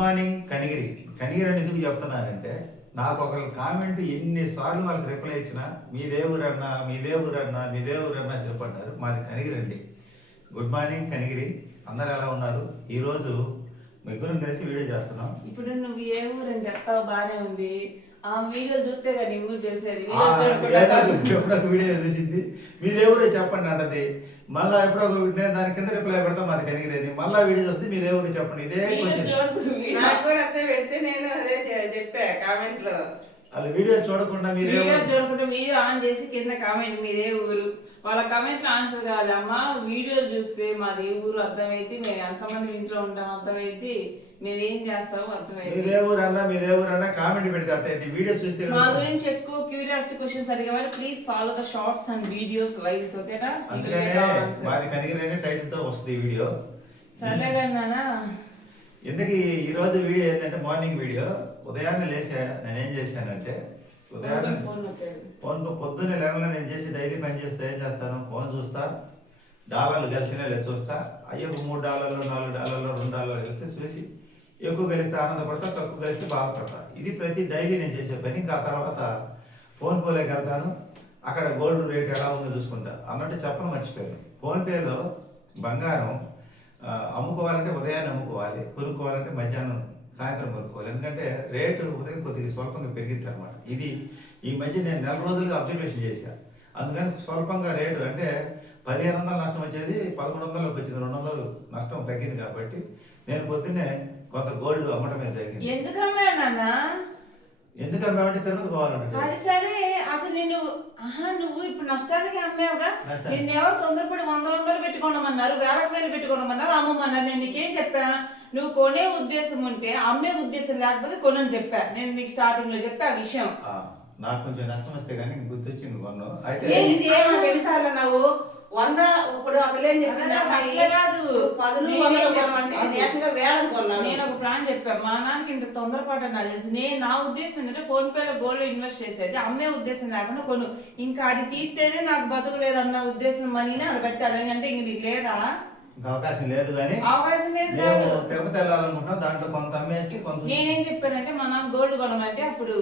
Morning Kanigiri. Kanigiri అని ఎందుకు చెప్తున్నానంటే నాకు ఒక కామెంట్ ఎన్నిసార్లు వాళ్ళకి రిప్లై ఇచ్చినా మీ దేవురన్నా మీ దేవురన్నా మీ దేవురన్నా చెప్పంటారు. మాది కనిగిరి అండి. గుడ్ మార్నింగ్ కనిగిరి, అందరు ఎలా ఉన్నారు? ఈరోజు ముగ్గురం కలిసి వీడియో చేస్తున్నాం. ఇప్పుడు నువ్వు ఏ ఊరు అని చెప్తావు, బానే ఉంది. ఆ వీడియో చూస్తే కానీ ఊరు తెలిసేది. ఎప్పుడో వీడియో చూసింది మీ దేవురే చెప్పండి అంటది. మళ్ళీ ఎప్పుడో నేను దాని కింద రిప్లై పెడతాం మాది కనిగిరి. మళ్ళీ వీడియో చూస్తే మీ దేవురు చెప్పండి. ఇదే నాకు కూడా అట్లే పెడితే నేను అదే చెప్పా కామెంట్ లో. వాళ్ళ వీడియో చూడకుండా వీడియో ఆన్ చేసి కింద కామెంట్ మీదే ఊరు, వాళ్ళ కామెంట్ లో ఆన్సర్ కావాలి. అమ్మ వీడియో చూస్తే మాది ఊరు అర్థమైంది, మేము ఎంతమంది ఇంట్లో ఉంటాం అర్థమైంది, మేమేం చేస్తామో అర్థమైంది. మీ దేవురు అన్నా కామెంట్ పెడితే అట్టయితే వీడియో చూస్తే మా గురించి ఎక్కువ క్యూరియాసిటీ క్వశ్చన్స్ అడిగేవారు. Please follow the shorts and videos lives, ఓకేనా? అందుకనే మాది కనిగిరి టైటిల్ తో వస్తుంది ఈ వీడియో. సర్లేగా నానా. ఎందుకు ఈ రోజు వీడియో ఏంటంటే మార్నింగ్ వీడియో. ఉదయాన్నే లేసా, నేనేం చేశానంటే ఉదయాన్నే ఫోన్ పొద్దున్నే లేకుండా నేను చేసి డైలీ పని చేస్తే ఏం చేస్తాను, ఫోన్ చూస్తా, డాలర్లు కలిసినా లేదు చూస్తా. అయ్యో $3, $4, $2 వెళ్తే చూసి ఎక్కువ కలిస్తే ఆనందపడతా, తక్కువ కలిస్తే బాధపడతా. ఇది ప్రతి డైలీ నేను చేసే పని. ఇంకా తర్వాత ఫోన్పేలోకి వెళ్తాను, అక్కడ గోల్డ్ రేట్ ఎలా ఉందో చూసుకుంటా. అన్నట్టు చెప్పను మర్చిపోయాను. ఫోన్పేలో బంగారం అమ్ముకోవాలంటే ఉదయాన్నే అమ్ముకోవాలి, కొనుక్కోవాలంటే మధ్యాహ్నం సాయంత్రం కొనుక్కోవాలి. ఎందుకంటే రేటు ఉదయం కొద్దిగా స్వల్పంగా పెరిగింది అనమాట. ఇది ఈ మధ్య నేను నెల రోజులుగా అబ్జర్వేషన్ చేశాను. అందుకని స్వల్పంగా రేటు అంటే 1500 నష్టం వచ్చేది 1100కి వచ్చింది, 200 నష్టం తగ్గింది. కాబట్టి నేను పొద్దున్నే కొంత గోల్డ్ అమ్మటమే జరిగింది. ఎందుకు అమ్మావన్నా? ఎందుకు అమ్మావంటే తిరుపతి పోవాలంటే. అది సరే, అసలు నువ్వు ఇప్పుడు నష్టానికి అమ్మావుగా. నిన్ను ఎవరు తొందరపడి 100 పెట్టుకోనమన్నారు, వేలకు పెట్టుకోనమన్నారు, అమ్మమన్నారు. నేను నీకేం చెప్పా? నువ్వు కొనే ఉద్దేశం ఉంటే అమ్మే ఉద్దేశం లేకపోతే కొనని చెప్పా. నేను నీకు స్టార్టింగ్ లో చెప్పా ఆ విషయం. నాకు కొంచెం నష్టం వస్తే కానీ గుర్తొచ్చింది కొను. అయితే ఎన్నిసార్లు నువ్వు 100 ఇప్పుడు ఆ పిల్ల ఏం చెప్పింది? నేను ఒక ప్లాన్ చెప్పా. మా నాన్నకి ఇంత తొందరపాటు నాకు తెలుసు. నా ఉద్దేశం ఏంటంటే ఫోన్ పేలో గోల్డ్ ఇన్వెస్ట్ చేసేది, అమ్మే ఉద్దేశం లేకుండా కొను. ఇంకా అది తీస్తేనే నాకు బతుకులేదు అన్న ఉద్దేశం, మనీని అక్కడ పెట్టాలని. అంటే ఇంక నీకు లేదా? అవకాశం లేదు. కానీ అవకాశం లేదు. తిరుపతి వెళ్ళాలనుకుంటున్నా, దాంట్లో కొంత అమ్మేసి కొంత. నేనేం చెప్పానంటే మా నాన్న గోల్డ్ కొనమంటే అప్పుడు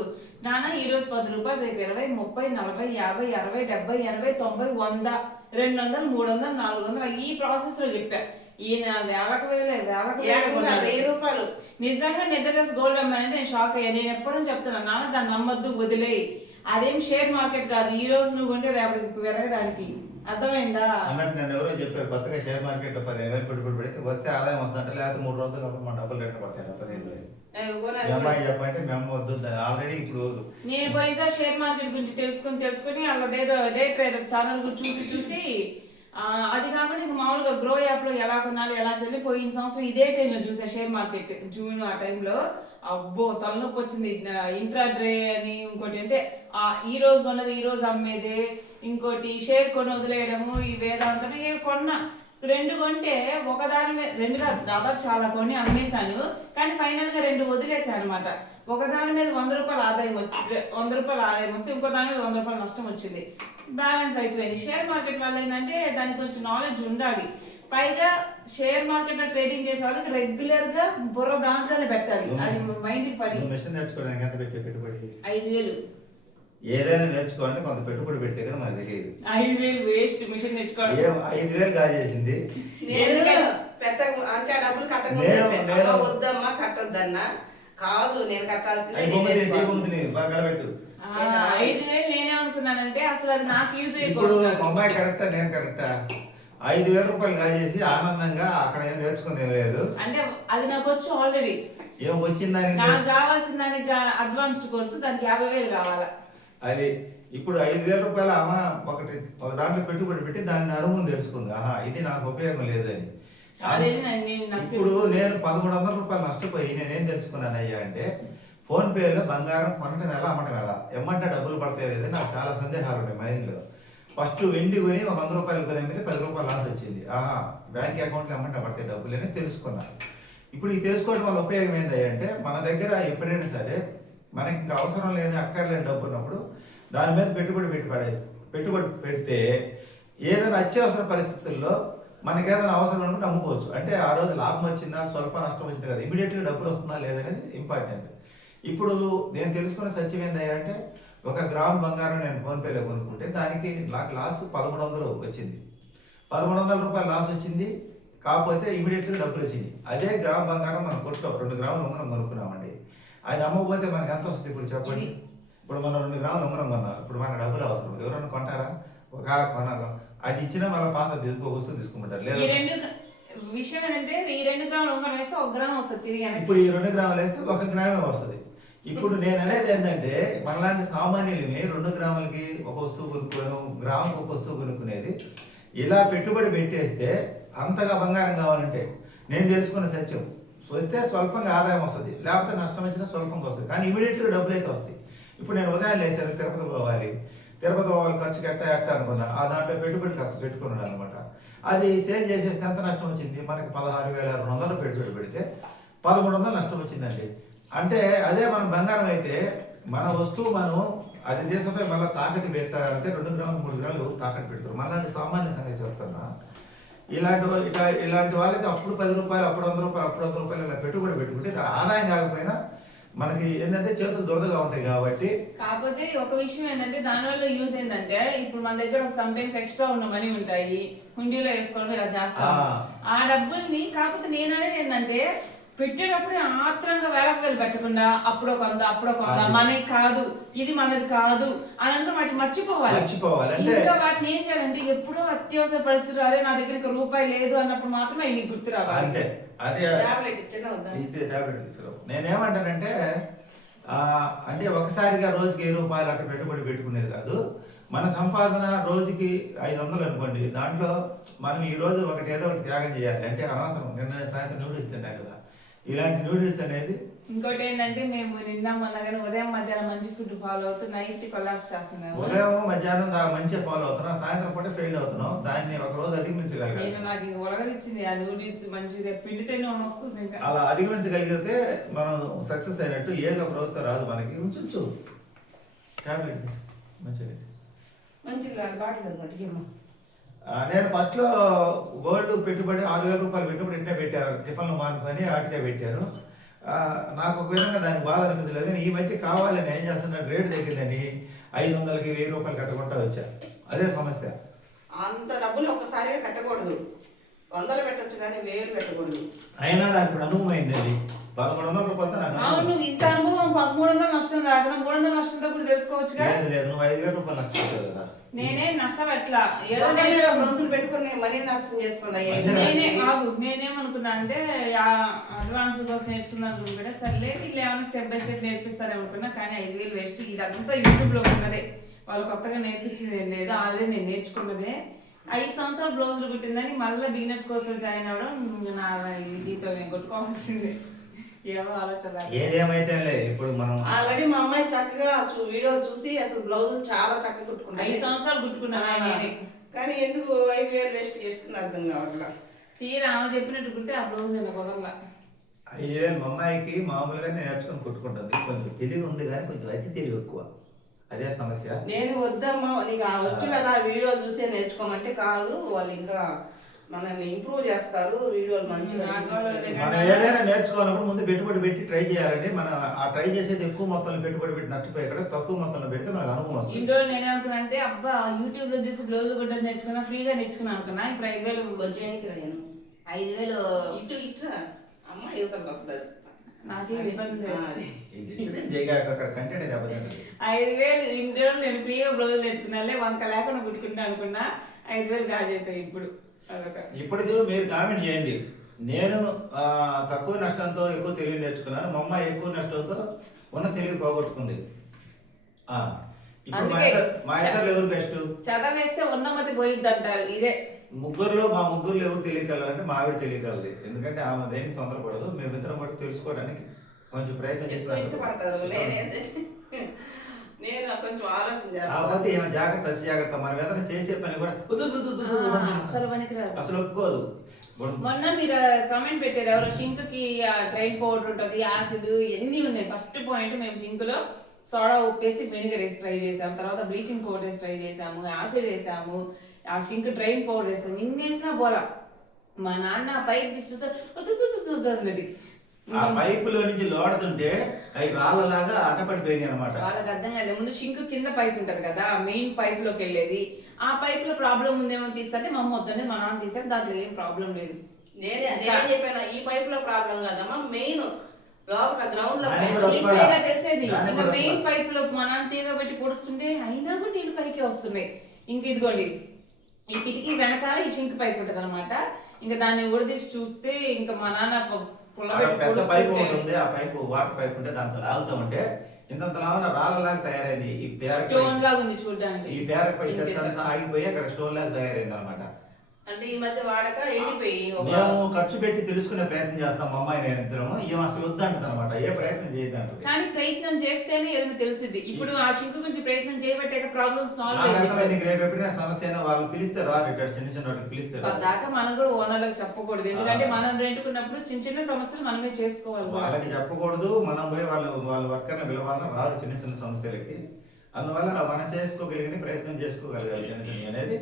నాన్న ఈ రోజు ₹10, రేపు 20, 30, 40, 50, 60, 70, 80, 90, 100, 200, 300, 400 ఈ ప్రాసెస్ లో చెప్పా. ఈయన వేలకు ₹1000. నిజంగా నిద్ర గోల్డ్ అమ్మానంటే నేను షాక్ అయ్యా. నేను ఎప్పుడూ చెప్తున్నా, నాన్న దాన్ని నమ్మద్దు, వదిలేయి. అదేం షేర్ మార్కెట్ కాదు, ఈ రోజు నువ్వు కొంటే రేపటికి పెరగడానికి. అర్థమైందా? అన్నట్టు నన్ను ఎవరో చెప్పారు, కొత్తగా షేర్ మార్కెట్ లో 15,000 పెట్టుబడి పెడితే వస్తే ఆదాయం వస్తుందంటే, లేకపోతే 3 రోజుల లోపల మన డబ్బులు రేట్లు పడతాయి. 15,000 అమ్మాయి చెప్పంటే మేము వద్దు. ఆల్రెడీ ఇప్పుడు నేను పోయినసారి షేర్ మార్కెట్ గురించి తెలుసుకుని వాళ్ళదేదో డే ట్రేడర్ ఛానల్ చూసి అది కాకుండా ఇంక మామూలుగా గ్రో యాప్ లో ఎలా కొనాలి ఎలా చెల్లి పోయిన సంవత్సరం ఇదే టైంలో చూసా షేర్ మార్కెట్ జూన్ ఆ టైంలో. అబ్బో తలనొప్పి వచ్చింది. ఇంట్రాడే అని, ఇంకోటి అంటే ఈ రోజు కొన్నది ఈ రోజు అమ్మేదే, ఇంకోటి షేర్ కొని వదిలేయడము, ఈ వేదాంతం కొన్నా. 2 కొంటే ఒకదాని మీద 2 కాదు, దాదాపు చాలా కొన్ని అమ్మేశాను. కానీ ఫైనల్ గా 2 వదిలేసాను అనమాట. ఒకదాని మీద ₹100 ఆదాయం వచ్చింది, ₹100 ఆదాయం వస్తే ఇంకో దాని మీద ₹100 నష్టం వచ్చింది. బ్యాలెన్స్ అయిపోయింది. షేర్ మార్కెట్ వల్ల ఏంటంటే దానికి కొంచెం నాలెడ్జ్ ఉండాలి. పైగా షేర్ మార్కెట్ లో ట్రేడింగ్ చేసే వాళ్ళకి రెగ్యులర్ గా బుర్ర దాంట్లోనే పెట్టాలి. అది మైండ్ పని. మిషన్ నేర్చుకోవడానికి ఎంత పెట్టే పెట్టుబడి? 5,000. ఏదైనా నేర్చుకోవాలంటే కొంత పెట్టుబడి పెడితే కదా మనకు తెలియదు. 5,000 వేస్ట్ మిషన్ నేర్చుకోవాలి. 5,000 కాదు చేసింది. నేను అంటే డబ్బులు కట్టకుండా వద్దమ్మా కట్టొద్దన్నా కాదు, నేను కట్టాల్సింది. 5,000 నేనేమనుకున్నానంటే అసలు అది నాకు యూజ్ అమ్మాయి కరెక్టా నేను కరెక్టా? 5,000 రూపాయలు కాజేసి ఆనందంగా అక్కడ ఏం నేర్చుకుంది ఏం లేదు. అంటే అది నాకు వచ్చి ఆల్రెడీ ఏం వచ్చింది, నాకు కావాల్సిన దానికి అడ్వాన్స్డ్ కోర్సు, దానికి 50,000 కావాలా. అది ఇప్పుడు 5,000 రూపాయలు అమ్మ ఒక దాంట్లో పెట్టుబడి పెట్టి దాన్ని అనుభవం తెలుసుకుంది. ఇది నాకు ఉపయోగం లేదని. ఇప్పుడు నేను 1,300 రూపాయలు నష్టపోయి నేనేం తెలుసుకున్నాను అయ్యా అంటే, ఫోన్ పేలో బంగారం కొనటం ఎలా అమ్మటం ఎలా, ఎమ్మంటే డబ్బులు పడతాయి లేదా నాకు చాలా సందేహాలు ఉన్నాయి మైండ్లో. ఫస్ట్ వెండి కొని ₹100 కొని మీద ₹10 లాస్ వచ్చింది. బ్యాంక్ అకౌంట్లో ఎమ్మంటే పడతాయి డబ్బులు అని తెలుసుకున్నాను. ఇప్పుడు ఈ తెలుసుకోవడం వల్ల ఉపయోగం ఏంటి అంటే, మన దగ్గర ఎప్పుడైనా సరే మనకి ఇంకా అవసరం లేని అక్కర్లేని డబ్బు ఉన్నప్పుడు దాని మీద పెట్టుబడి పెడితే ఏదైనా అత్యవసర పరిస్థితుల్లో మనకి ఏదైనా అవసరం అనుకుంటే అమ్ముకోవచ్చు. అంటే ఆ రోజు లాభం వచ్చిందా, స్వల్ప నష్టం వచ్చిందా కదా, ఇమీడియట్గా డబ్బులు వస్తుందా లేదనేది ఇంపార్టెంట్. ఇప్పుడు నేను తెలుసుకున్న సత్యం ఏంటంటే 1 గ్రామ్ బంగారం నేను ఫోన్పేలో కొనుక్కుంటే దానికి నాకు లాస్ 1300 వచ్చింది. 1300 రూపాయలు లాస్ వచ్చింది. కాకపోతే ఇమీడియట్గా డబ్బులు వచ్చింది. అదే గ్రామ్ బంగారం మనం కొట్టుకో 2 గ్రాములు ఉంగరం కొనుక్కున్నామండి, అది అమ్మకపోతే మనకి ఎంత వస్తుంది ఇప్పుడు చెప్పండి. ఇప్పుడు మనం 2 గ్రాములు ఉంగరం కొన్నాం, ఇప్పుడు మనకు డబ్బులు అవసరం, ఎవరైనా కొంటారా? ఒకవేళ కొనాలి, అది ఇచ్చినా మళ్ళీ పాత ఇంకో వస్తువు తీసుకుంటారు. ఈ లేదా రెండు విషయం ఏంటంటే ఈ 2 గ్రాములు ఉంగరం వేస్తే 1 గ్రామ్ వస్తుంది తిరిగి వెనక్కి. ఇప్పుడు ఈ 2 గ్రాములు వేస్తే 1 గ్రామే వస్తుంది. ఇప్పుడు నేను అనేది ఏంటంటే మనలాంటి సామాన్యులమే 2 గ్రాములకి ఒక వస్తువు కొనుక్కోవడం, గ్రాముకి ఒక వస్తువు కొనుక్కునేది, ఇలా పెట్టుబడి పెట్టేస్తే అంతగా బంగారం కావాలంటే నేను తెలుసుకున్న సత్యం వస్తే స్వల్పంగా ఆదాయం వస్తుంది, లేకపోతే నష్టం వచ్చినా స్వల్పంగా వస్తుంది, కానీ ఇమీడియట్గా డబ్బులు అయితే వస్తాయి. ఇప్పుడు నేను ఉదయం లేసాను, తిరుపతి పోవాలి, ఖర్చు ఎట్ట అనుకున్నా, ఆ దాంట్లో పెట్టుబడి ఖర్చు పెట్టుకున్నాను అనమాట. అది సేల్ చేసేస్తే ఎంత నష్టం వచ్చింది, మనకి 16,200 పెట్టుబడి పెడితే 1300 నష్టం వచ్చిందండి. అంటే అదే మనం బంగారం అయితే మన వస్తువు మనం అది దేశంపై మళ్ళీ తాకట్టు పెట్టాలంటే 2 గ్రాములు 3 గ్రాములు తాకట్టు పెడతారు. మనలాంటి సామాన్య సంగతి చెప్తున్నా. ఇలాంటి వాళ్ళకి అప్పుడు 10 రూపాయలు, అప్పుడు 100 రూపాయలు, అప్పుడు 100 రూపాయలు ఇలా పెట్టుబడి పెట్టుకుంటే ఆదాయం కాకపోయినా మనకి ఏంటంటే చేతులు దురదగా ఉంటాయి కాబట్టి. కాకపోతే ఒక విషయం ఏంటంటే దానివల్ల యూజ్ ఏంటంటే ఇప్పుడు మన దగ్గర సమ్ టైమ్స్ ఎక్స్ట్రా ఉన్న మనీ ఉంటాయి, హుండీలో వేసుకోవడం ఇలా చేస్తాం, ఆ డబ్బుల్ని. కాకపోతే నేను అనేది ఏంటంటే పెట్టేటప్పుడు ఆత్రంగా వేలకు పెట్టకుండా అప్పుడు ఒక 100 మనకి కాదు, ఇది మనది కాదు అని అనుకుని వాటిని మర్చిపోవాలి. ఇంకా వాటిని ఏం చేయాలంటే ఎప్పుడో అత్యవసర పరిస్థితులు, అరే నా దగ్గర ఇంకా రూపాయి లేదు అన్నప్పుడు మాత్రమే నీకు గుర్తు రావాలి. నేనేమంటానంటే అంటే ఒకసారిగా రోజుకి 1000 రూపాయలు అట్లా పెట్టుబడి పెట్టుకునేది కాదు. మన సంపాదన రోజుకి 500 అనుకోండి, దాంట్లో మనం ఈ రోజు ఏదో ఒకటి త్యాగం చేయాలి. అంటే అనవసరం నిన్న సాయంత్రం నూడిల్స్ తిన్నాయి కదా, ఇలాంటి నూడిల్స్ అనేది. ఇంకోటి ఏంటంటే మేము నిన్న మొన్న కానీ ఉదయం మధ్యాహ్నం మంచి ఫుడ్ ఫాలో అవుతూ నైట్ కొలాప్స్ చేస్తున్నాం. ఉదయం మధ్యాహ్నం మంచిగా ఫాలో అవుతున్నాం, సాయంత్రం పూట ఫెయిల్ అవుతున్నాం. దాన్ని ఒక రోజు అధిగమించగలిగాను. నేను నాకు ఇంకా ఉలగనిచ్చింది ఆ నూడిల్స్ మంచిగా పిండితేనే వస్తుంది. ఇంకా అలా అధిగమించగలిగితే మనం సక్సెస్ అయినట్టు. ఏదో ఒక రోజుతో రాదు మనకి. ఉంచు ట్యాబ్లెట్ నేను ఫస్ట్లో గోల్డ్ పెట్టుబడి 6,000 రూపాయలు పెట్టుబడి ఇంటే పెట్టారు, టిఫిన్లు మానుకొని ఆటికే పెట్టాను. నాకు ఒక విధంగా దానికి బాధ అనిపించలేదు. కానీ ఈ మధ్య కావాలని ఏం చేస్తున్నా, రేటు తగ్గిందని 500కి 1000 రూపాయలు కట్టకుండా వచ్చారు. అదే సమస్య. అంత డబ్బులు ఒక్కసారిగా పెట్టకూడదు, 100 పెట్టచ్చు కానీ 1000 పెట్టకూడదు. అయినా నాకు ఇప్పుడు అనుభవం అయిందండి. 1100 రూపాయలతో నాకు. అవును, ఇంత అనుభవం 1300 నష్టం రాకుండా 300 నష్టంతో కూడా తెలుసుకోవచ్చు. లేదు, నువ్వు 5,000 రూపాయలు నష్టం కదా. నేనేం నష్టం ఎట్లా రోజులు పెట్టుకుని మనీ నష్టం చేసుకున్నా. నేనేమనుకున్నా అంటే అడ్వాన్స్ కోసం నేర్చుకుందాం అనుకుంటే సర్లే వీళ్ళు ఏమైనా స్టెప్ బై స్టెప్ నేర్పిస్తారేమనుకున్నా, కానీ 5,000 వేస్ట్. ఇదంతా యూట్యూబ్ లో ఉన్నదే, వాళ్ళు కొత్తగా నేర్పించింది ఏం లేదు, ఆల్రెడీ నేను నేర్చుకున్నదే. 5 సంవత్సరాలు బ్లౌజులు కుట్టిందని మళ్ళీ బిగినర్స్ కోర్సులో జాయిన్ అవ్వడం నా దీంతో నేను కొట్టుకోవాల్సిందే. ఏమో ఆలోచన. ఏదేమైతే ఇప్పుడు మనం ఆల్రెడీ మా అమ్మాయి చక్కగా వీడియో చూసి అసలు బ్లౌజ్ చాలా చక్కగా కుట్టుకున్నా. 5 సంవత్సరాలు కుట్టుకున్నా కానీ ఎందుకు 5,000 వేస్ట్ చేస్తుంది అర్థం కావట్లా. తీరా ఆమె చెప్పినట్టు కుడితే ఆ బ్లౌజ్ కుదరలా. 5,000 మా అమ్మాయికి మామూలుగా నేర్చుకొని కుట్టుకుంటుంది. కొంచెం తెలివి ఉంది కానీ కొంచెం అతి తెలివి ఎక్కువ, అదే సమస్య. నేను వద్దమ్మా నీకు వచ్చు కదా వీడియో చూసే నేర్చుకోమంటే కాదు, వాళ్ళు ఇంకా మనల్ని ఇంప్రూవ్ చేస్తారు, వీడియోలు మంచిగా. మనం ఏదైనా నేర్చుకోవాలన్నప్పుడు ముందు పెట్టుబడి పెట్టి ట్రై చేయాలండి. మనం ఆ ట్రై చేసేది ఎక్కువ మొత్తంలో పెట్టుబడి పెట్టి నష్టపోయి కదా, తక్కువ మొత్తంలో పెడితే మనకు అనుభవం వస్తుంది. ఇంట్లో నేనేమనుకున్నా అంటే అబ్బా యూట్యూబ్ లో చూసి బ్లౌజ్ గుడ్డలు నేర్చుకున్నా, ఫ్రీగా నేర్చుకున్నా అనుకున్నా. ఇప్పుడు 5,000 వచ్చేయడానికి రాయను. 5,000 ఇటు అమ్మ యువతలకు వస్తుంది. నాకేం ఇబ్బంది లేదు. 5,000 ఇంట్లో నేను ఫ్రీగా బ్లౌజ్ నేర్చుకున్నా, వంక లేకుండా కుట్టుకుంటా అనుకున్నా. 5,000 కాజేస్తాయి ఇప్పుడు. ఇప్పుడు మీరు కామెంట్ చేయండి. నేను తక్కువ నష్టంతో ఎక్కువ తెలివి నేర్చుకున్నాను, మా అమ్మాయి ఎక్కువ నష్టంతో ఉన్న తెలివి పోగొట్టుకుంది. మా ఇద్దరు ఎవరు బెస్ట్? చదవేస్తే ఉన్నమతి పోయిద్ది అంటారు. ఇదే మా ముగ్గురు ఎవరు తెలియగలరంటే మా ఆవిడ తెలియగలదు. ఎందుకంటే ఆమె దేనికి తొందరపడదు. మేమిద్దరం మటుకు తెలుసుకోవడానికి కొంచెం ప్రయత్నం ఇష్టపడతారు. నేను కొంచెం ఆలోచన కాకపోతే ఏమైనా జాగ్రత్త మనం ఏదైనా చేసే పని కూడా అసలు ఒప్పుకోదు. మొన్న మీరు కామెంట్ పెట్టారు ఎవరో షింక్ కి డ్రైన్ పౌడర్ ఉంటుంది, యాసిడ్ ఎన్ని ఉన్నాయి. ఫస్ట్ పాయింట్ మేము షింక్ లో సోడా ఉప్పేసి వెనిగర్ వేసి ట్రై చేసాము, తర్వాత బ్లీచింగ్ పౌడర్ వేసి ట్రై చేసాము, యాసిడ్ వేసాము, ఆ షింక్ డ్రైన్ పౌడర్ వేసాము. ఇన్ని వేసినా బోలా మా నాన్న ఆ పైప్ తీసి చూస్తే అన్నది. ఆ పైపులో నుంచి లోడుతుంటే అవి రాళ్ళలాగా అడ్డపడిపోయింది అనమాట. వాళ్ళకి అర్థం కాలేదు. ముందు షింక్ కింద పైప్ ఉంటది కదా, మెయిన్ పైప్ లోకి వెళ్ళేది. ఆ పైప్ లో ప్రాబ్లం ఉందేమో తీస్తే మా అమ్మ వద్దంటే మా నాన్న తీసారు, దాంట్లో ఏం ప్రాబ్లం లేదు. నేనే చెప్పాను, ఈ పైప్ లో ప్రాబ్లం కదమ్మా, మెయిన్ లోపల గ్రౌండ్ లో దానికి కూడా తీసేగా తెలిసేది. దానికి ఇంకా కూడా మెయిన్ పైప్ లో మా నాన్న తీగ పెట్టి పొడుస్తుంటే అయినా కూడా నీళ్ళు పైకి వస్తున్నాయి. ఇంక ఇదిగోండి ఈ కిటికీ వెనకాల ఈ షింక్ పైప్ ఉంటది అనమాట. ఇంకా దాన్ని ఊడదీసి చూస్తే ఇంకా మా నాన్న పెద్ద పైపు ఉంటుంది, ఆ పైపు వాటర్ పైప్ ఉంటే దాంతో లాగుతూ ఉంటే ఇంత లాగా రాళ్ళలాగా తయారైంది. ఈ స్టోన్ లాగా ఉంది చూడడానికి. ఈ పేరపై చెత్త అంతా ఆగిపోయి అక్కడ స్టోన్ లాగా తయారైంది అనమాట. అంటే ఈ మధ్య వాడక ఎండిపోయి మేము ఖర్చు పెట్టి తెలుసుకునే ప్రయత్నం చేస్తాం. మా అమ్మాయి నేను ఇద్దరం ఏం అసలు వద్దంటది అనమాట, ఏ ప్రయత్నం చేయదంటది. కానీ ప్రయత్నం చేస్తేనే ఏదైనా తెలిసింది. ఇప్పుడు ఆ షింక్ గురించి ప్రయత్నం చేయబట్టే ప్రాబ్లమ్ సాల్వ్ అర్థమైంది. రేపు ఎప్పుడైనా సమస్య అయినా వాళ్ళు పిలిస్తే రారు, చిన్న చిన్న వాటికి పిలిస్తే దాకా మనం కూడా ఓనర్లకు చెప్పకూడదు. ఎందుకంటే మనం రెంట్కున్నప్పుడు చిన్న చిన్న సమస్యలు మనమే చేసుకోవాలి. వాళ్ళకి చెప్పకూడదు, మనం పోయి వాళ్ళ వర్కర్ని పిలవాలని రారు చిన్న చిన్న సమస్యలకి. అందువల్ల మనం చేసుకోగలిగిన ప్రయత్నం చేసుకోగలగాలి చిన్న చిన్న అనేది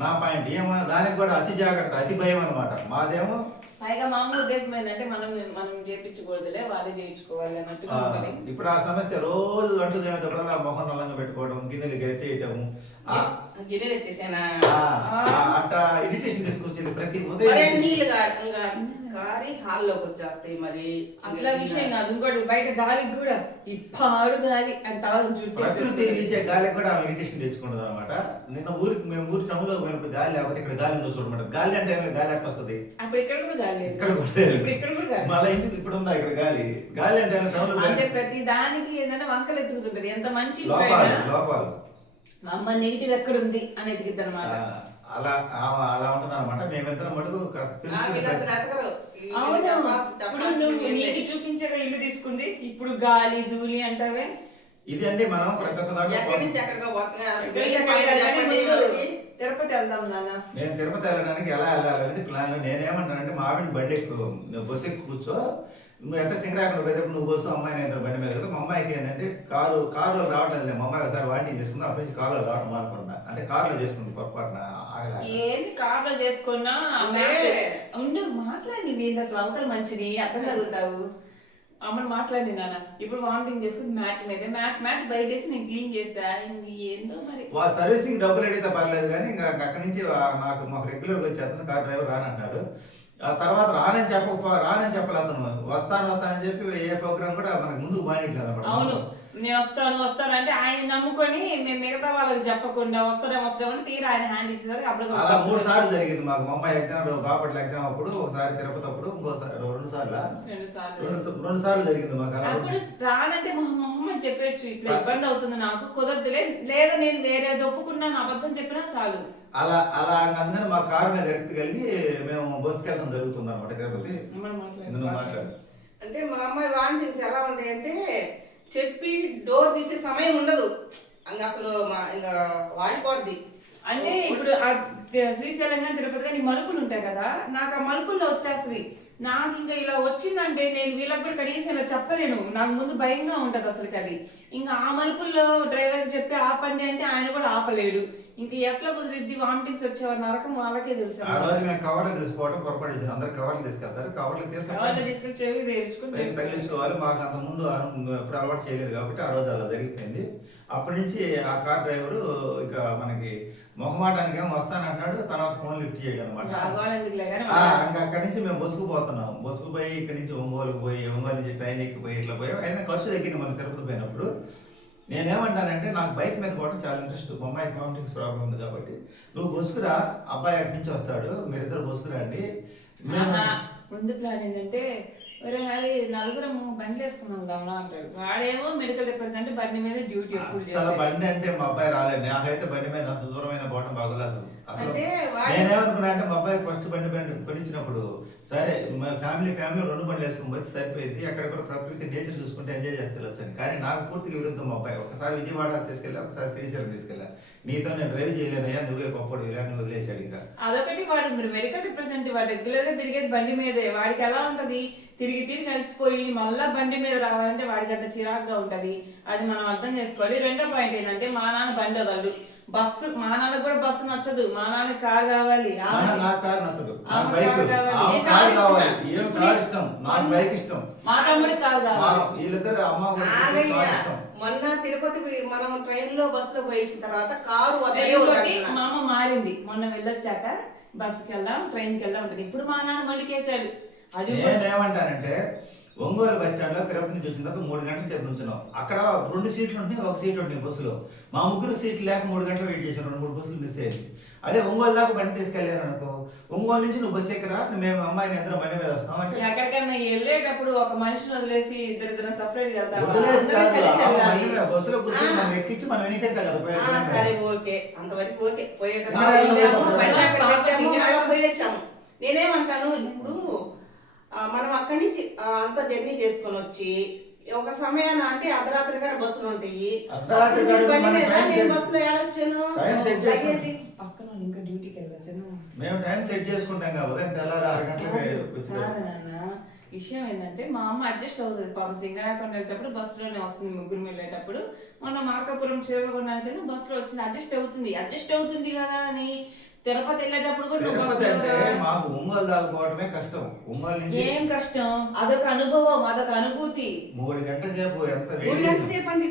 నా పాయింట్. ఏమో దానికి కూడా అతి జాగ్రత్త, అతి భయం అనమాట మాదేమో. పైగా మా అమ్మ ఉద్దేశం ఏంటంటే మనం చేయించకూడదులే, వాళ్ళే చేయించుకోవాలి అన్నట్టుగా ఉంటుంది. ఇప్పుడు ఆ సమస్య రోజు వంట చేయటప్పుడల్లా మొహం నల్లంగా పెట్టుకోవడం, గిన్నెలు ఎత్తేయటము, గిన్నెలు ఎత్తేసానా అట్లా ఇరిటేషన్ తీసుకొచ్చేది ప్రతి ఉదయం. నీళ్ళు కారి హాల్లోకి వచ్చేస్తాయి. మరి అట్లా విషయం కాదు, ఇంకోటి బయట గాలికి కూడా ఈ పాడు గాలి అని తర్వాత ప్రకృతి వీసే గాలికి కూడా ఇరిటేషన్ తెచ్చుకుంటుంది అనమాట. నిన్న మేము ఊరి టౌన్ లో పోయినప్పుడు గాలి లేకపోతే ఇక్కడ గాలి ఉందో చూడమాట. గాలి అంటే గాలి ఎట్లా వస్తుంది? అప్పుడు ఇక్కడ కూడా గాలి, ఇక్కడ కూడా గాలి. మళ్ళీ ఇంటికి ఇప్పుడు ఉందా ఇక్కడ గాలి? గాలి అంటే టౌన్ లో అంటే ప్రతి దానికి ఏంటంటే వంకలు ఎత్తుకుతుంటది. ఎంత మంచి లోపాలు మా అమ్మ నెగిటివ్ ఎక్కడ ఉంది అని ఎతికిద్ది అనమాట. అలా అలా ఉంటుంది అనమాట. మేమిద్దరం మటుకు అవును, ఇప్పుడు నువ్వు నీకు చూపించగా ఇల్లు తీసుకుంది, ఇప్పుడు గాలి ధూళి అంటావే. ఇది అంటే మనం ప్రతి ఒక్క తిరుపతి వెళ్దాం నాన్న. నేను తిరుపతి వెళ్ళడానికి ఎలా వెళ్ళాలనేది ప్లాన్. నేనేమంటానంటే మా ఆవిడ బండి ఎక్కువ బస్సు ఎక్కువ కూర్చో, నువ్వు ఎట్లా సింగరాకుండా పోయేటప్పుడు నువ్వు బస్సు అమ్మాయి నేను బండి మీద కదా. మా అమ్మాయికి ఏంటంటే కారులో రావటం లేదు. మా అమ్మాయి ఒకసారి వాంటింగ్ చేసుకున్నా, అప్పటి నుంచి కారులో రావడం మానుకున్నా. అంటే కారులో చేసుకుంది పొరపాటున. ఏంటి కార్లో చేసుకున్నా ఉండు మాట్లాడి ఏంది అసలు అవతల మంచిది అర్థం తగులుతావు. అమ్మని మాట్లాడి నాన్న. ఇప్పుడు వామిటింగ్ చేసుకుని మ్యాట్ మీద మ్యాట్ బయట వేసి నేను క్లీన్ చేస్తా. ఏందో మరి సర్వీసింగ్ డబ్బులు అడిగితే పర్లేదు కానీ ఇంకా అక్కడి నుంచి మాకు రెగ్యులర్గా వచ్చేస్తాను. కార్ డ్రైవర్ రానంటాడు. ఆ తర్వాత రానని చెప్పాలి అతను. వస్తానని చెప్పి ఏ ప్రోగ్రామ్ కూడా మనకు ముందుకు మానేట్లేదు అనమాట. అవును, నేను వస్తాను అంటే ఆయన నమ్ముకొని మేము మిగతా వాళ్ళకి చెప్పకుండా వస్తాడేమో తీరా ఆయన హ్యాండ్ ఇచ్చేసరికి అప్పుడు అలా 3 సార్లు జరిగింది మాకు. మా అమ్మాయి ఎగ్జామ్, బాపట్ల ఎగ్జామ్ అప్పుడు ఒకసారి, తిరుపతి అప్పుడు ఇంకోసారి, 2 సార్లు జరిగింది మాకు. అప్పుడు రానంటే మొహమ్మద్ చెప్పచ్చు, ఇట్లా ఇబ్బంది అవుతుంది నాకు కుదరదులే, లేదా నేను వేరే ఒప్పుకున్నాను అబద్ధం చెప్పినా చాలు. అలా అందుకని మా కారు మీద ఎక్కి కలిగి మేము బస్సుకి వెళ్ళడం జరుగుతుంది అనమాట తిరుపతి. మాట్లాడు. అంటే మా అమ్మాయి వామిటింగ్స్ ఎలా ఉంటాయంటే చెప్పి డోర్ తీసే సమయం ఉండదు. అసలు ఇంకా వాయిపోద్ది. అంటే ఇప్పుడు శ్రీశైలంగా తిరుపతి కానీ మలుపులు ఉంటాయి కదా, నాకు ఆ మలుపుల్లో వచ్చేస్తుంది. నాకు ఇంకా ఇలా వచ్చిందంటే నేను వీళ్ళకి కూడా కనీసం ఇలా చెప్పలేను. నాకు ముందు భయంగా ఉంటది అసలుకి అది. ఇంకా ఆ మలుపుల్లో డ్రైవర్ చెప్పి ఆపండి అంటే ఆయన కూడా ఆపలేడు. ఇంకా ఎట్లా కుదిరిద్ది? వామిటింగ్స్ వచ్చేవారు నరకం వాళ్ళకే తెలుసు. ఆ రోజు మేము కవర్లు తీసుకోవడం పొరపాటు చేసాం. అందరు కవర్లు తీసుకెళ్తారు, కవర్లు తీసుకొని చెవి తగిలించుకోవాలి. మాకు అంత ముందు ఎప్పుడు అలవాటు చేయలేదు కాబట్టి ఆ రోజు అలా జరిగిపోయింది. అప్పటి నుంచి ఆ కార్ డ్రైవరు ఇక మనకి మొహమాటానికి ఏమో వస్తానంటాడు, తర్వాత ఫోన్ లిఫ్ట్ చేయడం అనమాట. ఇంకా అక్కడి నుంచి మేము బస్సుకు పోతున్నాం. బస్సుకు పోయి ఇక్కడి నుంచి ఒంగోలుకు పోయి, ఒంగోలు నుంచి ట్రైన్ ఎక్కిపోయి ఇట్లా పోయి అయినా ఖర్చు తగ్గింది మనం తిరుపతి పోయినప్పుడు. నేనేమంటానంటే నాకు బైక్ మీద పోవడం చాలా ఇంట్రెస్ట్. మా అమ్మాయికి వామిటింగ్స్ ప్రాబ్లం ఉంది కాబట్టి నువ్వు బస్సుకురా, అబ్బాయి అటు నుంచి వస్తాడు, మీరిద్దరు బస్సుకురండి. ముందు ప్లాన్ ఏంటంటే హరి నలుగురము బండి వేసుకుని వెళ్దామా అంటాడు. వాడేమో మెడికల్ రిప్రజెంటేటివ్ బండి మీద డ్యూటీ. అసలు బండి అంటే మా అబ్బాయి రాలేదు. నాకైతే బండి మీద అంత దూరమైన పోవడం బాగోలేదు అసలు. నేనేమనుకున్నా అంటే మా అబ్బాయి ఫస్ట్ బండి కొనిచ్చినప్పుడు సరే మా ఫ్యామిలీ 2 బండ్లు వేసుకుని పోతే సరిపోయింది, అక్కడ కూడా ప్రకృతి నేచర్ చూసుకుంటే ఎంజాయ్ చేస్తే. కానీ నాకు పూర్తిగా విరుద్ధం మా అబ్బాయి. ఒకసారి విజయవాడ తీసుకెళ్ళా, ఒకసారి శ్రీశైలం తీసుకెళ్ళా. నీతో నేను డ్రైవ్ చేయలేనయ్యా, నువ్వే గొప్పడు ఇలా వదిలేశాడు. ఇంకా అదొకటి. వాడు మీరు మెడికల్ రిప్రజెంటేటివ్, వాడు రెగ్యులర్ గా తిరిగేది బండి మీదే. వాడికి ఎలా ఉంటది, తిరిగి కలిసిపోయి మళ్ళా బండి మీద రావాలంటే వాడికి అంత చిరాగ్గా ఉంటది. అది మనం అర్థం చేసుకోవాలి. రెండో పాయింట్ ఏంటంటే మా నాన్న బండి వదలడు. బస్సు మా నాన్నకు కూడా బస్సు నచ్చదు, మా నాన్నకి కారు కావాలి. నాకు కారు నచ్చదు, నాకు ఆమె బైక్ కారు కావాలి. కారు కావాలి. ఏం కారు ఇష్టం, నాకు బైక్ ఇష్టం. మా తమ్ముడికి కారు కావాలి. వీళ్ళిద్దరు అమ్మ కూడా కారు ఇష్టం. మొన్న తిరుపతి మనం ట్రైన్ లో బస్ లో పోయించిన తర్వాత కారు ఇంకోటి మా అమ్మ మారింది. మొన్న వెళ్ళొచ్చాక బస్సుకి వెళ్దాం, ట్రైన్కి వెళ్దాం ఉంటుంది. ఇప్పుడు మా నాన్న మొండికేశాడు. అది నేనేమంటానంటే ఒంగోలు బస్ స్టాండ్ లో తిరుపతి నుంచి వచ్చిన తర్వాత 3 గంటల సేపు నుంచున్నాం. అక్కడ 2 సీట్లు ఉంటాయి, 1 సీట్ ఉంటుంది బస్సులో. మా ముగ్గురు సీట్లు లేక 3 గంటలు వెయిట్ చేసాం, 2-3 బస్సులు మిస్ అయ్యింది. అదే ఒంగోలు దాకా బండి తీసుకెళ్ళాను అనుకో, ఒంగోలు నుంచి నువ్వు బస్సు ఎక్కరా, మేము అమ్మాయిని ఇద్దరు బండి మీద వస్తాం అంటే ఎక్కడికన్నా వెళ్ళేటప్పుడు ఒక మనిషిని వదిలేసి ఇద్దరు సపరేట్ వదిలేసి కాదు, వెళ్తాం. బస్సులో కూర్చొని మనం ఎక్కించి మనం వెనకెడతా కదా పోయేది. సరే ఓకే, అంతవరకు ఓకే. పోయేచ్చాము. నేనేమంటాను, ఇప్పుడు మనం అక్కడి నుంచి అంత జర్నీ చేసుకొని వచ్చి ఒక సమయాన అంటే అర్ధరాత్రి కాడ బస్సులు ఉంటాయి. నేను బస్సులో ఏడొచ్చాను పక్కన ఇంకా డ్యూటీకి వెళ్ళొచ్చాను. మేము టైం సెట్ చేసుకుంటాం కదా, ఉదయం తెల్లారి 6 గంటలకు కాదు నాన్న, విషయం ఏంటంటే మా అమ్మ అడ్జస్ట్ అవుతుంది. పాప సింగరాకొండ వెళ్ళేటప్పుడు బస్సులోనే వస్తుంది, ముగ్గురు వెళ్ళేటప్పుడు. మొన్న మార్కాపురం చేరుకోవడానికి బస్సులో వచ్చింది, అడ్జస్ట్ అవుతుంది కదా అని. తిరుపతి వెళ్ళేటప్పుడు కూడా మాకు ఒంగోలు దాకపోవడమే కష్టం. ఒంగోలు నుంచి ఏం కష్టం, అదొక అనుభవం, అదొక అనుభూతి. 3 గంటల సేపు ఎంత 3 గంటల సేపు అంటే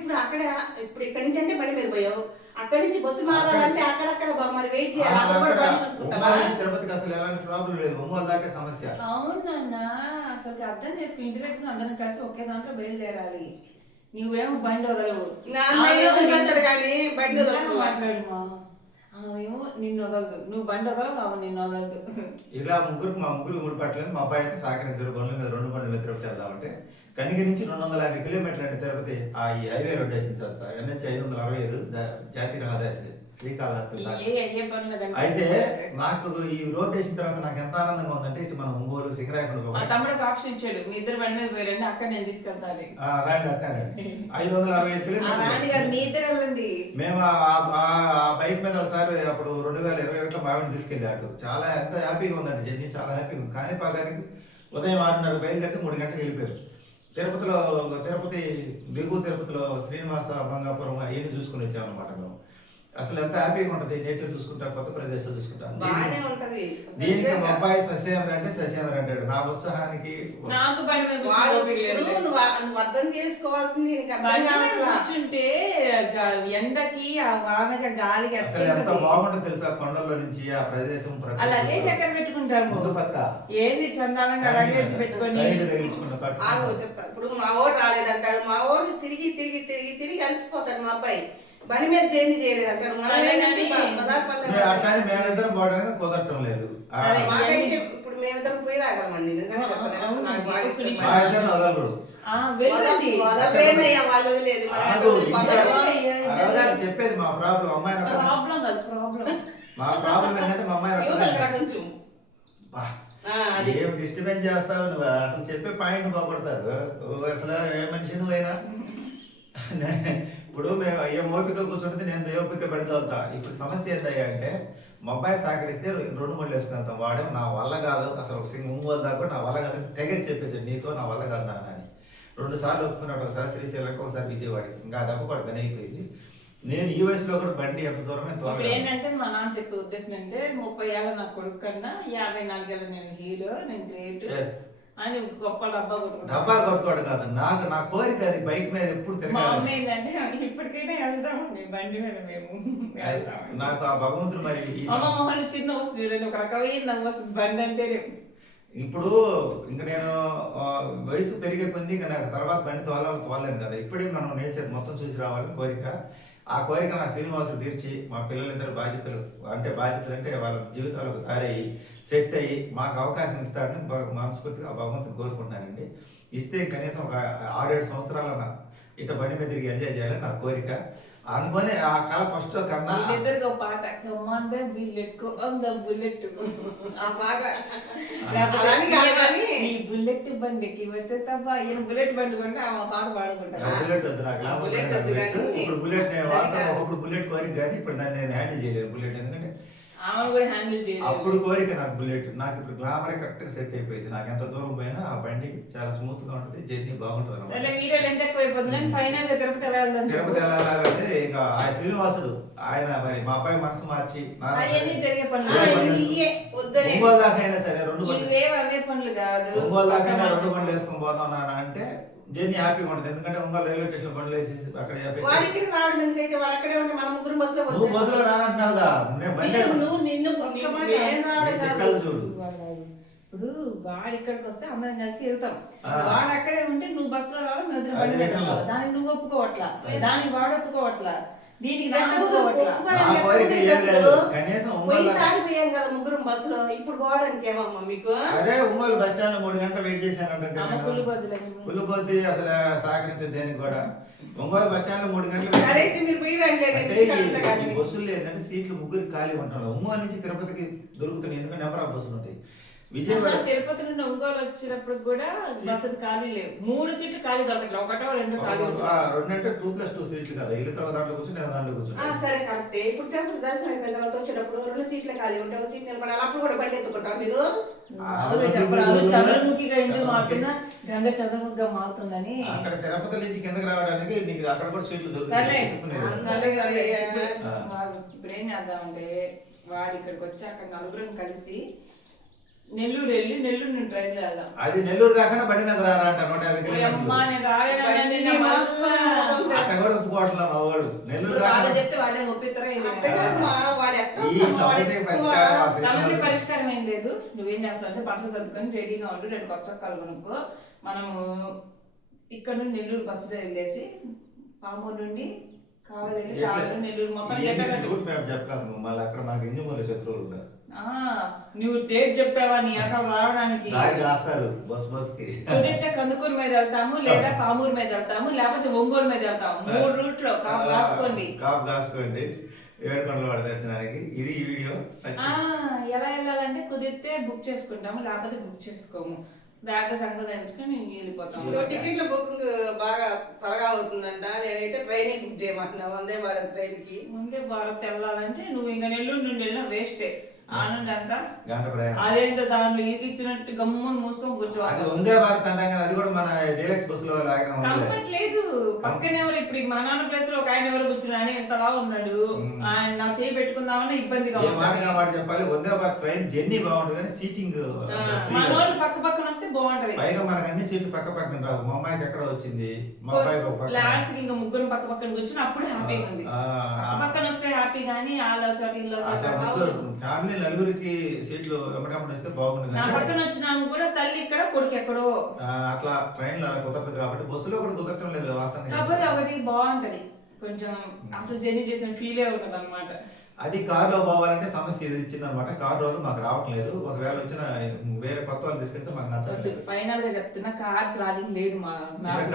ఇప్పుడు ఇక్కడి నుంచి అంటే బండి మీద పోయావు, అక్కడి నుంచి బస్సు మారాలంటే అక్కడక్కడ మరి వెయిట్ చేయాలి. తిరుపతికి అసలు ఎలాంటి ప్రాబ్లం లేదు, ఒంగోలు దాకా సమస్య. అవునన్నా, అసలు అర్థం చేసుకో. ఇంటి దగ్గర అందరం కలిసి ఒకే దాంట్లో బయలుదేరాలి. నువ్వేమో బండి వదలవు, మాట్లాడుమా, ఆమెమో నిన్ను వదలదు, నువ్వు బండి వదలవు, ఆమె నిన్ను వదలదు. ఇలా మా ముగ్గురు ముడిపట్టలేదు. మా అబ్బాయి అయితే సాకరిద్దరు బండ్ల మీద 2 బండ్ల మీద తిరుపతి వెళ్దామంటే కనిగిరి నుంచి 250 కిలోమీటర్లు అంటే తిరుపతి. ఈ హైవే రోడ్ వేసిన తర్వాత NH 565 జాతీయ రహదారి శ్రీకాళహస్తి. అయితే నాకు ఈ రోడ్ వేసిన తర్వాత నాకు ఎంత ఆనందంగా ఉందంటే, ఇటు మన ఒంగోలు సింగరాయకొండ మా తమ్ముడికి ఆప్షన్ ఇచ్చాడు, మీ ఇద్దరు బండి మీద పోయారండి, అక్కడ నేను తీసుకెళ్తాను. రండి అట్టారండి. 565 కిలోమీటర్లు మీ ఇద్దరు వెళ్ళండి. మేము ఆ బైక్ మీద ఒకసారి అప్పుడు 2021లో మావిని తీసుకెళ్ళాడు. చాలా ఎంత హ్యాపీగా ఉందండి జర్నీ, చాలా హ్యాపీగా ఉంది. కానీ పాగానికి ఉదయం 6:30 బయలుదేరితే 3 గంటలకు వెళ్ళిపోయారు. తిరుపతి దిగువ తిరుపతిలో శ్రీనివాస మంగాపురం అవన్నీ చూసుకుని వచ్చాం అనమాట మేము. అసలు ఎంత హ్యాపీగా ఉంటది, నేచర్ చూసుకుంటా, కొత్త ప్రదేశాలు చూసుకుంటా. దీనికి మా అబ్బాయి సస్యమర్ అంటే సస్యమర్ అంటాడు. నా ఉత్సాహానికి నాకు అర్థం చేసుకోవాల్సింది కూర్చుంటే ఎండకి ఆ వానక గాలికి అసలు ఎంత బాగుంటుంది తెలుసా, కొండల్లో నుంచి ఆ ప్రదేశం. అలాగే చక్కెర పెట్టుకుంటాము, ఏంది చందానంగా లగేజ్ పెట్టుకొని చెప్తా. ఇప్పుడు మా ఓటు రాలేదంటాడు, మా ఓటు తిరిగి తిరిగి తిరిగి తిరిగి అలసిపోతాడు. మా అబ్బాయి బండి మీద జర్నీ చేయలేదు అంటాడు. అట్లానే మేమిద్దరం పోవడానికి కుదరటం లేదు. ఇప్పుడు మేమిద్దరం పోయి రాగలమండి, నిజంగా చెప్పేది మా ప్రాబ్లం. అమ్మాయి మా ప్రాబ్లం ఏంటంటే మా అమ్మాయి కొంచెం ఏం డిస్టర్బెన్స్ చేస్తావు నువ్వు, అసలు చెప్పే పాయింట్ బాగుపడతారు. అసలు ఏ మనిషి నువ్వైనా ఇప్పుడు మేము అయ్యే ఓపిక కూర్చుంటే నేను ఓపిక పెడతా. ఇప్పుడు సమస్య ఏంటయ్యా అంటే, మా అబ్బాయి సహకరిస్తే 2 బండ్లు వేసుకుని వెళ్తాం. వాడేమో నా వల్ల కాదు, అసలు ఒంగోలు దాకా నా వల్ల కాదు తెగ చెప్పేసాడు, నీతో నా వల్ల కాదు నాన్న అని. 2 సార్లు ఒప్పుకున్నాడు, ఒకసారి శ్రీశైలంకి, ఒకసారి విజయవాడకి. ఇంకా దెబ్బ కూడా పని అయిపోయింది. నేను ఈ వయసులో కూడా బండి ఎంత దూరమే ఏంటంటే మా నాన్న చెప్పే ఉద్దేశం అంటే 30 ఏళ్ళ నా కొడుకు కన్నా 54 ఏళ్ళ నేను హీరో, నేను గ్రేట్ అని గొప్ప డబ్బా కొట్టుకోవడం కాదు, నాకు నా కోరిక అది. బైక్ మీద ఎప్పుడు తిరగాలి. ఏంటంటే ఇప్పటికైనా వెళ్తామండి బండి మీద మేము. నాకు ఆ భగవంతుడు మరి అమ్మ చిన్న వస్తుంది, ఒక రకమైన నవ్వు వస్తుంది బండి అంటే. ఇప్పుడు ఇంకా నేను వయసు పెరిగే కొద్ది ఇంకా నాకు తర్వాత బండి తోలేను కదా. ఇప్పుడే మనం నేచర్ మొత్తం చూసి రావాలని కోరిక. ఆ కోరిక నా శ్రీనివాసులు తీర్చి మా పిల్లలిద్దరు బాధ్యతలు అంటే వాళ్ళ జీవితాలకు దారయ్యి సెట్ అయ్యి మాకు అవకాశం ఇస్తాడని మనస్ఫూర్తిగా భగవంతుని కోరుకుంటున్నానండి. ఇస్తే కనీసం ఒక 6-7 సంవత్సరాలన్నా ఇట్లా బండి మీద తిరిగి ఎంజాయ్ చేయాలని నా కోరిక. అనుకొని ఆ కళ ఫస్ట్ కన్నా పాట బుల్లెట్ బండికి వచ్చే తప్ప ఈయన బుల్లెట్ బండి కొంటే ఆ పాట పాడుకుంటారు. బుల్లెట్ వద్దు నాకు, ఇప్పుడు బుల్లెట్ నేను వాడతాను. ఒకప్పుడు బుల్లెట్ కోరిక కానీ ఇప్పుడు దాన్ని నేను హ్యాండిల్ చేయలేను బుల్లెట్. ఎందుకంటే ఆమెను కూడా హ్యాండిల్ చేయలేదు. అప్పుడు కోరిక నాకు బుల్లెట్, నాకు ఇప్పుడు గ్లామర్ కరెక్ట్ గా సెట్ అయిపోయింది. నాకు ఎంత దూరం పోయినా ఆ బండి చాలా స్మూత్ గా ఉంటుంది, జర్నీ బాగుంటుంది సరే అన్నమాట. వీడియోలు ఎంత ఎక్కువైపోతుంది కానీ ఫైనల్ గా తిరుపతి వెళ్ళాలని తిరుపతి వెళ్ళాలంటే ఇక ఆ శ్రీనివాసుడు ఆయన మరి మా అబ్బాయి మనసు మార్చి అవన్నీ జరిగే పనులు వద్దనే ఒంగోలు దాకా అయినా సరే 2 బండ్లు, ఇవేవి అవే పనులు కాదు. ఒంగోలు దాకా అయినా 2 బండ్లు వేసుకొని పోతాం నాన్న అంటే జర్నీ హ్యాపీగా ఉంటుంది. ఎందుకంటే ఒంగోలు రైల్వే స్టేషన్ బండ్లు వేసేసి అక్కడ వాడికి రావడం ఎందుకైతే వాళ్ళు అక్కడే ఉంటే మన ముగ్గురు బస్సులో నువ్వు బస్సులో రానంటున్నావుగా, నేను బండి నువ్వు నిన్ను నేను రావడం కాదు. ఎక్కలు చూడు. ఇప్పుడు వాడు ఇక్కడికి వస్తే అందరం కలిసి వెళ్తాం. ఆ. వాడు అక్కడే ఉంటే నువ్వు బస్సులో రావాలి, మేము ఇద్దరం బండి మీద రావాలి. దానికి నువ్వు ఒప్పుకోవట్లా, దానికి వాడు ఒప్పుకోవట్లా, దీనికి నా ఒప్పుకోవట్లా. నా కోరిక ఏం లేదు, కనీసం ఒంగోలు పోయినసారి పోయాం కదా ముగ్గురం బస్సులో, ఇప్పుడు పోవడానికి ఏమమ్మా మీకు? అదే ఒంగోలు బస్ స్టాండ్ 3 గంటలు వెయిట్ చేశానంటే అమ్మ కుళ్ళిపోద్దులే. కుళ్ళిపోద్ది, అసలు సహకరించే దేనికి కూడా. ఒంగోలు బస్ స్టాండ్ 3 గంటలు సరే అయితే మీరు పోయి రండి, అంటే నేను ఇంటికి వెళ్తా ఈ కానీ. బస్సులు ఏంటంటే సీట్లు ముగ్గురికి ఖాళీ ఉంటాడు. ఒంగోలు నుంచి తిరుపతికి దొరుకుతున్నాయి, ఎందుకంటే నెంబర్ ఆఫ్ బస్సులు ఉంటాయి. విజయవాడ తిరుపతి నుండి ఒంగోలు వచ్చినప్పుడు కూడా బస్సులు ఖాళీ లేవు. 3 సీట్లు ఖాళీ దొరకట్లేదు, 1 2 ఖాళీ ఉంటాయి. 2 అంటే 2+2 సీట్లు కదా, ఇల్లు తర్వాత దాంట్లో కూర్చొని నేను దాంట్లో కూర్చుంటాను. సరే కరెక్టే. ఇప్పుడు తిరుపతి దర్శనం అయిపోయిన తర్వాత వచ్చేటప్పుడు 2 సీట్లే ఖాళీ ఉంటాయి, ఒక సీట్ నిలబడాలి. అప్పుడు కూడా బండి ఎత్తుకుంటారు మీరు? అవును చెప్పరాదు, చంద్రముఖిగా ఇంటికి మారుతున్నా గంగ చంద్రముఖిగా మారుతుందని. అక్కడ తిరుపతి నుంచి కిందకి రావడానికి నీకు అక్కడ కూడా సీట్లు సరే దొరుకుతాయి. సరే సరే ఆ. ఇప్పుడు ఏం చేద్దామంటే వాడు ఇక్కడికి వచ్చాక నలుగురం కలిసి నెల్లూరు వెళ్ళి నెల్లూరు నుండి ట్రైన్ వెళ్దాం. అది నెల్లూరు దాకా బండి మీద రారా అంట 150 అమ్మా కిలోమీటర్లు. నేను రాలేనండి, నిన్న మళ్ళా అట్ట కూడా ఒప్పుకోవట్లే మా వాడు. నెల్లూరు ఇప్పుడు వాళ్ళు దాకా చెప్తే వాళ్ళే ఒప్పిస్తారా ఏంది? అంతే కాదు మా వాడు ఎట్లా ఈ వస్తాడు? వాడు సమస్య ఎక్కువ- పరిష్కారం ఆ సమస్య సినిమాలో. పరిష్కారం ఏం లేదు. నువ్వేం చేస్తావు అంటే బట్టలు సర్దుకొని రెడీగా ఉండు, 2 కొత్త చొక్కాలు కొనుక్కో. మనము ఇక్కడ నుండి నెల్లూరు బస్సులో వెళ్ళేసి పామూరు నుండి కావాలి కావాలి నెల్లూరు మొత్తం ఎక్కగట్టు. రూట్ మ్యాప్ చెప్పాలి నువ్వు, మళ్ళీ అక్కడ మాకు ఇంజమూల శత్రువులు ఉంటారు. నువ్వు డేట్ చెప్పావా నీ అక్కడ రావడానికి? దారి కాస్తారు బస్ కి. కుదిరితే కందుకూరు మీద వెళ్తాము, లేదా పామూరు మీద వెళ్తాము, లేకపోతే ఒంగోలు మీద వెళ్తాము. 3 రూట్లో కాపు కాసుకోండి. కాపు కాసుకోండి ఏడుకొండల వాడి దర్శనానికి. ఇది ఈ వీడియో. ఎలా వెళ్ళాలంటే కుదిరితే బుక్ చేసుకుంటాము, లేకపోతే బుక్ చేసుకోము. బ్యాగ్ సంగతి తెచ్చుకొని వెళ్ళిపోతాము. ఇప్పుడు టికెట్ల బుకింగ్ బాగా త్వరగా అవుతుందంట. నేనైతే train book చేయమంటున్నా, Vande Bharat train కి. ముందే భారత్ వెళ్ళాలంటే నువ్వు ఇంకా నెల్లూరు నుండి వెళ్ళినా వేస్టే. ఆ నుండి అంతా గంట ప్రయాణం. అదేంటో దాంట్లో ఇరికిచ్చినట్టు గమ్మున మూసుకొని అది కూర్చోవాలి. వందే భారత్ అంటాం కానీ అది కూడా మన డీలక్స్ బస్సులో లాగిన కంఫర్ట్ లేదు. పక్కన ఎవరు ఇప్పుడు మా నాన్న ప్లేస్ లో ఒక ఆయన ఎవరు కూర్చున్నాడు, ఎంతలా ఉన్నాడు, ఆయన నా చేయి పెట్టుకుందామన్నా ఇబ్బందిగా ఏ మాట ఉంటుంది. మాట చెప్పాలి. వందే భారత్ ట్రైన్ జర్నీ బాగుంటుంది కానీ సీటింగ్ మన వాళ్ళు పక్క పక్కన వస్తే బాగుంటది. పైగా మనకు అన్ని సీట్లు పక్క పక్కన రావు. మా అమ్మాయికి ఎక్కడ వచ్చింది, మా అబ్బాయికి ఒక పక్కన. లాస్ట్ కి ఇంకా ముగ్గురు పక్క పక్కన కూర్చుని అప్పుడు హ్యాపీగా ఉంది. ఆ, పక్క పక్కన వస్తే హ్యాపీ గానీ ఆలో చోట ఇల్లో అట్లా చోట ముగ్గురు ఫ్యామిలీ నలుగురికి సీట్లు ఎమ్మటప్పుడు వస్తే బాగుంటుంది నా కానీ పక్కన వచ్చినాము కూడా తల్లి ఇక్కడ కొడుకు ఎక్కడో. అట్లా ట్రైన్ లో అలా కుదరదు కాబట్టి బస్సులో కూడా కుదరటం లేదు వాస్తవంగా. కాకపోతే ఒకటి బాగుంటది, కొంచెం అసలు జర్నీ చేసిన ఫీలే ఉంటది అనమాట. అది కారులో పోవాలంటే సమస్య ఇది ఇచ్చింది అనమాట. కారులో మాకు రావట్లేదు. ఒకవేళ వచ్చిన వేరే కొత్త వాళ్ళు తీసుకెళ్తే మాకు నచ్చట్లేదు. ఫైనల్ గా చెప్తున్నా, కార్ ప్లానింగ్ లేదు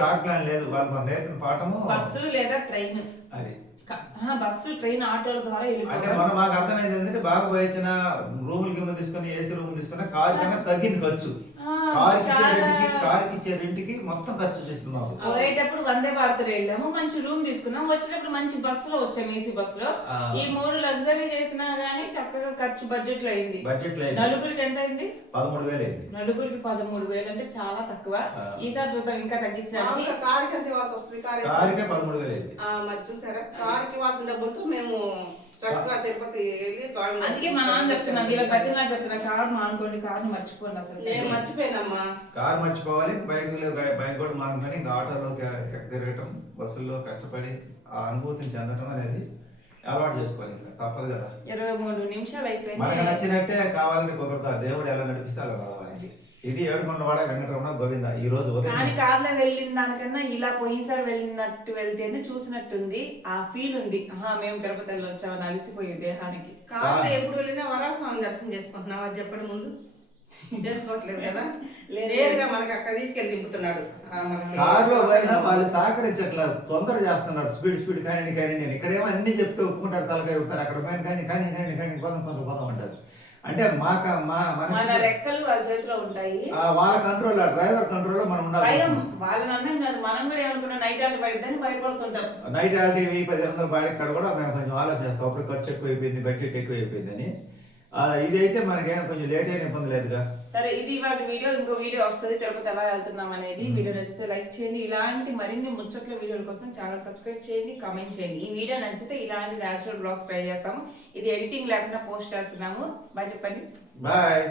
కార్ ప్లాన్ లేదు. వాళ్ళు మాకు నేర్పిన పాఠము బస్సు లేదా ట్రైన్. అది బస్సు ట్రైన్ ఆటోల ద్వారా అంటే వెళ్ళిపోవాలి. మనం మాకు అర్థమైంది ఏంటంటే బాగా పోయించిన రూములకి ఏమో తీసుకొని ఏసీ రూమ్ తీసుకున్న కారు కన్నా తగ్గింది ఖర్చు. కారుకి ఇచ్చే రెంట్కి మొత్తం ఖర్చు వచ్చేసింది మాకు. పోయేటప్పుడు వందే భారత్ వెళ్ళాము, మంచి రూమ్ తీసుకున్నాం. వచ్చేటప్పుడు మంచి బస్సులో వచ్చాము, ఏసీ బస్సులో. ఈ 3 లగ్జరీ చేసినా గానీ చక్కగా ఖర్చు బడ్జెట్ లో అయింది. బడ్జెట్ లో నలుగురికి ఎంత అయింది? 13,000 అయింది. నలుగురికి 13,000 అంటే చాలా తక్కువ. ఈసారి చూద్దాం ఇంకా తగ్గించడానికి. కారుకి ఎంత ఇవ్వాల్సి వస్తుంది? కారుకే 13,000 అయింది. మరి చూసారా, కారుకి ఇవ్వాల్సిన డబ్బులతో మేము చక్కగా తిరుపతి వెళ్ళి స్వామి. అందుకే మా నాన్న చెప్తున్నా, వీళ్ళ బతిలా చెప్తున్నా, కారు మానుకోండి, కారుని మర్చిపోండి. అసలు నేను మర్చిపోయినమ్మా. కారు మర్చిపోవాలి, బైక్ కూడా మానుకొని ఇంకా ఆటోలోకి తిరగటం, బస్సుల్లో కష్టపడి ఆ అనుభూతిని చెందటం అనేది అలవాటు చేసుకోవాలి. ఇంకా తప్పదు కదా. 23 నిమిషాలు అయిపోయింది. మనకు నచ్చినట్టే కావాలని కుదరదు. దేవుడు ఎలా నడిపిస్తే అలా నడవాలి. ఇది ఏడుకొండవాడ వెంకటరమణ గోవింద. ఈ రోజు ఉదయం కానీ కార్లో వెళ్ళిన దానికన్నా ఇలా పోయినసారి వెళ్ళినట్టు వెళ్తేనే చూసినట్టుంది, ఆ ఫీల్ ఉంది. మేము తిరుపతి వెళ్ళి వచ్చామని అలసిపోయే దేహానికి. కారులో ఎప్పుడు వెళ్ళినా వరాహ స్వామి దర్శనం చేసుకుంటున్నావా? అది చెప్పండి ముందు. చేసుకోవట్లేదు కదా, నేరుగా మనకి అక్కడ తీసుకెళ్ళి దింపుతున్నాడు. కారులో పోయినా వాళ్ళు సహకరించట్లా, తొందర చేస్తున్నారు. స్పీడ్ కానీ నేను ఇక్కడేమో అన్ని చెప్తే ఒప్పుకుంటారు, తలకాయ చెప్తారు. అక్కడ పోయిన కానీ పోదాం అంటారు. అంటే మన రెక్కలు వాళ్ళ చేతిలో ఉంటాయి. వాళ్ళ కంట్రోల్, డ్రైవర్ కంట్రోల్ మనం ఉండాలి. భయం వాళ్ళని అన్నం కాదు, మనం కూడా ఏమనుకున్నాం నైట్ ఆల్ట్ పడిద్దని భయపడుతుంటాం. నైట్ ఆల్టీ 10,000 బాడీ కాడ కూడా మేము కొంచెం ఆలోచిస్తాం. అప్పుడు ఖర్చు ఎక్కువ అయిపోయింది, బడ్జెట్ ఎక్కువ అయిపోయిందని. ఇది అయితే మనకేం కొంచెం లేట్ అయిన ఇబ్బంది లేదుగా. సరే, ఇది ఇవాళ వీడియో. ఇంకో వీడియో వస్తుంది తిరుపతి ఎలా వెళ్తున్నాం అనేది. వీడియో నచ్చితే లైక్ చేయండి. ఇలాంటి మరిన్ని ముచ్చట్ల వీడియోల కోసం ఛానల్ సబ్స్క్రైబ్ చేయండి, కామెంట్ చేయండి. ఈ వీడియో నచ్చితే ఇలాంటి న్యాచురల్ బ్లాగ్స్ ట్రై చేస్తాము. ఇది ఎడిటింగ్ లేకుండా పోస్ట్ చేస్తున్నాము. బాయ్ చెప్పండి. బాయ్.